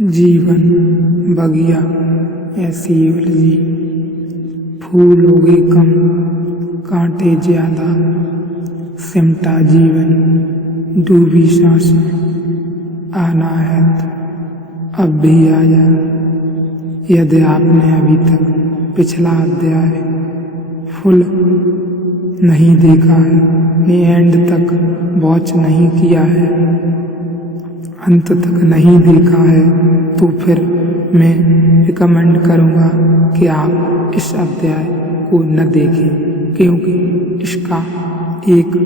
जीवन बगिया ऐसी उलझी, फूल उगे कम कांटे ज्यादा, सिमटा जीवन डूबी सांसें, आना है तो अब भी आया। यदि आपने अभी तक पिछला अध्याय फुल नहीं देखा है, एंड तक वॉच नहीं किया है, अंत तक नहीं देखा है, तो फिर मैं रिकमेंड करूँगा कि आप इस अध्याय को न देखें, क्योंकि इसका एक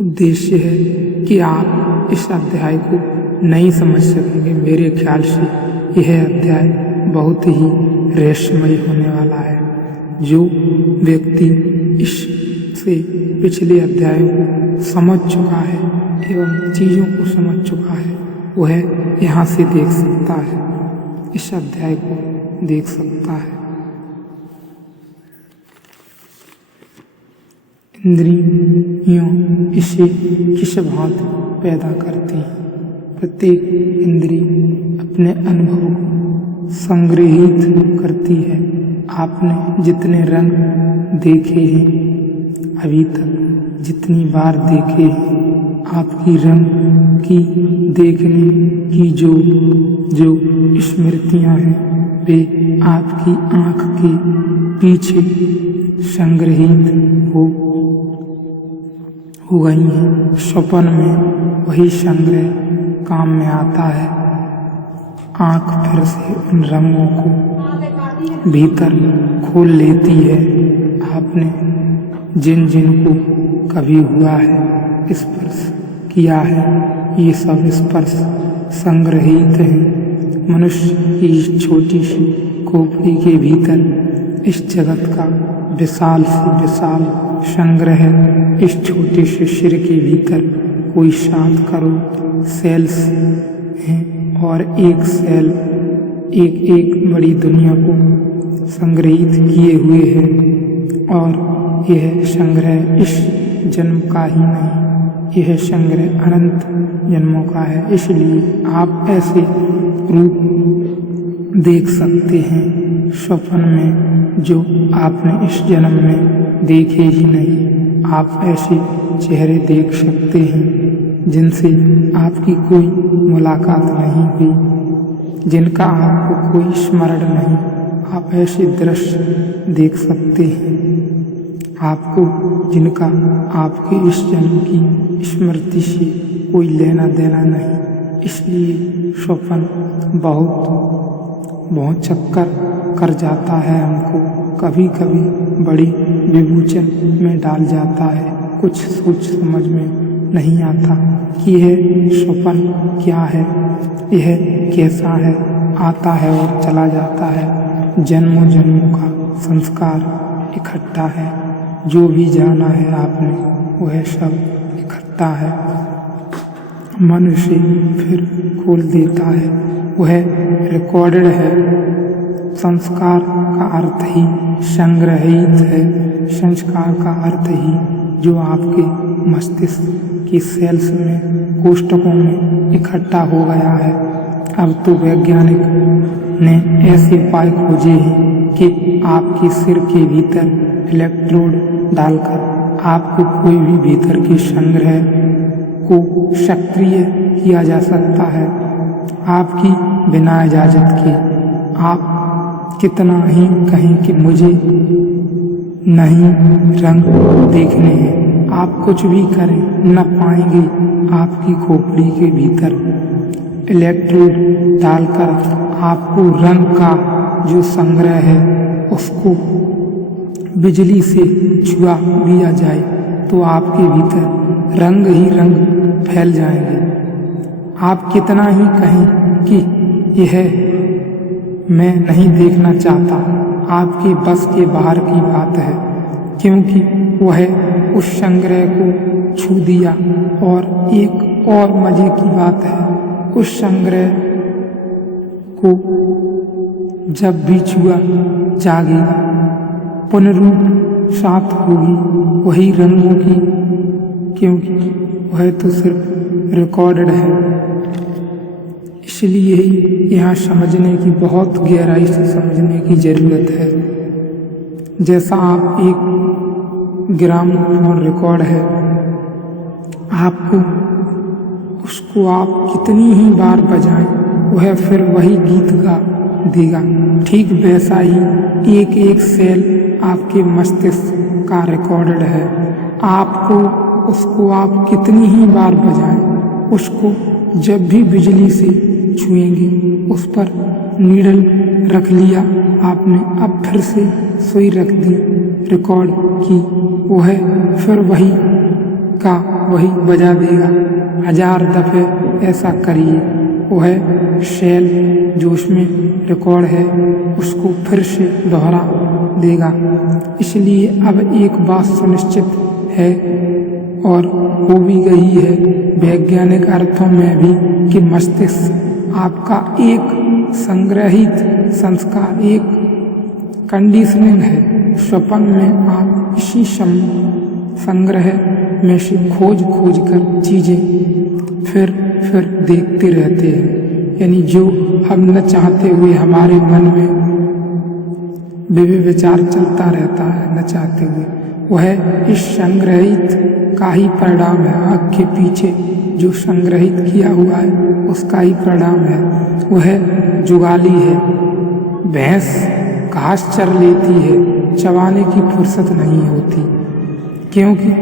उद्देश्य है कि आप इस अध्याय को नहीं समझ सकेंगे। मेरे ख्याल से यह अध्याय बहुत ही रहस्यमय होने वाला है। जो व्यक्ति इससे पिछले अध्यायों को समझ चुका है एवं चीज़ों को समझ चुका है, वह यहाँ से देख सकता है, इस अध्याय को देख सकता है। इंद्रियों इसे किस भांति पैदा करती हैं? प्रत्येक इंद्रिय अपने अनुभव को संग्रहित करती है। आपने जितने रंग देखे हैं अभी तक, जितनी बार देखे हैं, आपकी रंग की देखने की जो स्मृतियाँ हैं, वे आपकी आँख के पीछे संग्रहित हो गई हैं। स्वप्न में वही संग्रह काम में आता है। आँख फिर से उन रंगों को भीतर खोल लेती है। आपने जिन को कभी हुआ है, स्पर्श किया है, ये सब स्पर्श संग्रहित हैं। मनुष्य की इस छोटी सी खोपड़ी के भीतर इस जगत का विशाल से विशाल संग्रह है। इस छोटे से सिर के भीतर कोई 7 करोड़ सेल्स हैं और एक सेल एक बड़ी दुनिया को संग्रहित किए हुए है। और यह संग्रह इस जन्म का ही नहीं, यह संग्रह अनंत जन्मों का है। इसलिए आप ऐसे रूप देख सकते हैं स्वप्न में जो आपने इस जन्म में देखे ही नहीं। आप ऐसे चेहरे देख सकते हैं जिनसे आपकी कोई मुलाकात नहीं हुई, जिनका आपको कोई स्मरण नहीं। आप ऐसे दृश्य देख सकते हैं आपको जिनका आपके इस जन्म की स्मृति से कोई लेना देना नहीं। इसलिए स्वप्न बहुत चक्कर कर जाता है हमको, कभी कभी बड़ी विभूचन में डाल जाता है। कुछ सोच समझ में नहीं आता कि यह स्वप्न क्या है, यह कैसा है, आता है और चला जाता है। जन्मों जन्मों का संस्कार इकट्ठा है, जो भी जाना है आपने वह सब इकट्ठा है। मनुष्य फिर खोल देता है, वह रिकॉर्डेड है। संस्कार का अर्थ ही संग्रहित है, संस्कार का अर्थ ही जो आपके मस्तिष्क की सेल्स में, कोष्ठकों में इकट्ठा हो गया है। अब तो वैज्ञानिक ने ऐसे उपाय खोजे हैं कि आपके सिर के भीतर इलेक्ट्रोड डालकर आपको कोई भी भीतर के संग्रह को सक्रिय किया जा सकता है, आपकी बिना इजाजत के। आप कितना ही कहें कि मुझे नहीं रंग देखने हैं, आप कुछ भी करें न पाएंगे आपकी खोपड़ी के भीतर इलेक्ट्रोड डालकर आपको रंग का जो संग्रह है उसको बिजली से छुआ दिया जाए तो आपके भीतर रंग ही रंग फैल जाएंगे। आप कितना ही कहें कि यह मैं नहीं देखना चाहता, आपके बस के बाहर की बात है, क्योंकि वह उस संग्रह को छू दिया। और एक और मजे की बात है, उस संग्रह को जब भी छुआ जागेगा, पुनरुत्पत्ति साथ होगी वही रंगों की, क्योंकि वह तो सिर्फ रिकॉर्डेड है। इसलिए ही यहाँ समझने की, बहुत गहराई से समझने की ज़रूरत है। जैसा आप एक ग्रामोफोन रिकॉर्ड है, आपको उसको आप कितनी ही बार बजाएं वह फिर वही गीत गा देगा। ठीक वैसा ही एक एक सेल आपके मस्तिष्क का रिकॉर्डेड है। आपको उसको आप कितनी ही बार बजाएं, उसको जब भी बिजली से छुएंगे, उस पर नीडल रख लिया आपने, अब फिर से सुई रख दी, रिकॉर्ड की, वह फिर वही का वही बजा देगा। 1000 दफे ऐसा करिए, वह सेल जो उसमें रिकॉर्ड है उसको फिर से दोहरा देगा। इसलिए अब एक बात सुनिश्चित है और हो भी गई है वैज्ञानिक अर्थों में भी कि मस्तिष्क आपका एक संग्रहित संस्कार, एक कंडीशनिंग है। स्वप्न में आप इसी संग्रह में से खोज कर चीजें फिर देखते रहते हैं। यानी जो हम न चाहते हुए हमारे मन में विचार चलता रहता है, न चाहते हुए, वह इस संग्रहित का ही परिणाम है। आँख के पीछे जो संग्रहित किया हुआ है उसका ही परिणाम है। वह जुगाली है। भैंस घास चर लेती है, चबाने की फुर्सत नहीं होती, क्योंकि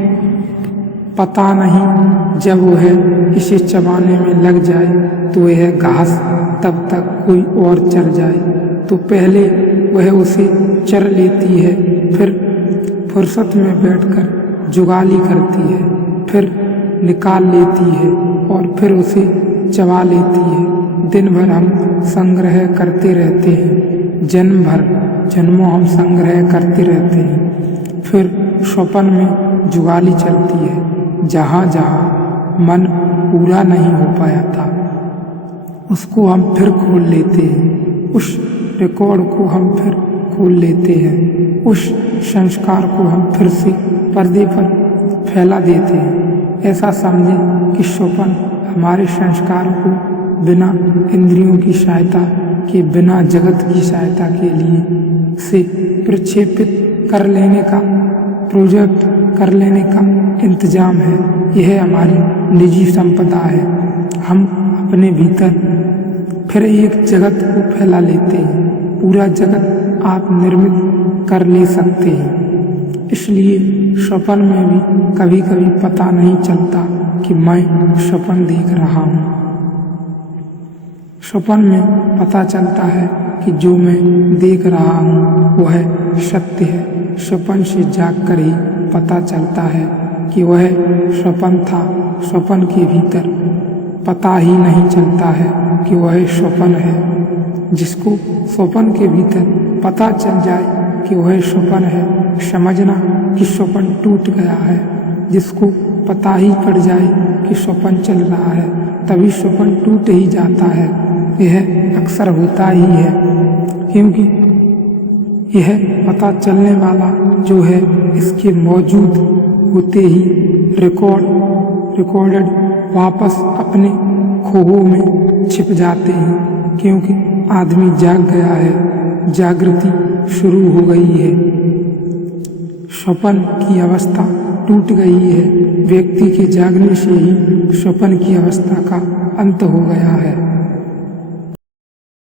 पता नहीं जब वह इसे चबाने में लग जाए तो यह घास तब तक कोई और चर जाए, तो पहले वह उसे चर लेती है, फिर फुर्सत में बैठकर जुगाली करती है, फिर निकाल लेती है और फिर उसे चबा लेती है। दिन भर हम संग्रह करते रहते हैं, जन्मों हम संग्रह करते रहते हैं। फिर स्वप्न में जुगाली चलती है। जहाँ मन पूरा नहीं हो पाया था उसको हम फिर खोल लेते हैं, उस रिकॉर्ड को हम फिर खोल लेते हैं, उस संस्कार को हम फिर से पर्दे पर फैला देते हैं। ऐसा समझें कि स्वप्न हमारे संस्कार को बिना इंद्रियों की सहायता के, बिना जगत की सहायता के लिए से प्रक्षेपित कर लेने का, प्रोजेक्ट कर लेने का इंतजाम है। यह हमारी निजी संपदा है। हम अपने भीतर फिर एक जगत को फैला लेते हैं। पूरा जगत आप निर्मित कर ले सकते हैं। इसलिए स्वप्न में भी कभी कभी पता नहीं चलता कि मैं स्वप्न देख रहा हूँ। स्वप्न में पता चलता है कि जो मैं देख रहा हूँ वह सत्य है। स्वप्न से जागकर ही पता चलता है कि वह स्वप्न था। स्वप्न के भीतर पता ही नहीं चलता है कि वह स्वप्न है। जिसको स्वप्न के भीतर पता चल जाए कि वह स्वप्न है, समझना कि स्वप्न टूट गया है। जिसको पता ही पड़ जाए कि स्वप्न चल रहा है, तभी स्वप्न टूट ही जाता है। यह अक्सर होता ही है, क्योंकि यह पता चलने वाला जो है, इसके मौजूद होते ही रिकॉर्डेड वापस अपने खोहों में छिप जाते हैं, क्योंकि आदमी जाग गया है, जागृति शुरू हो गई है, स्वप्न की अवस्था टूट गई है। व्यक्ति के जागने से ही स्वप्न की अवस्था का अंत हो गया है।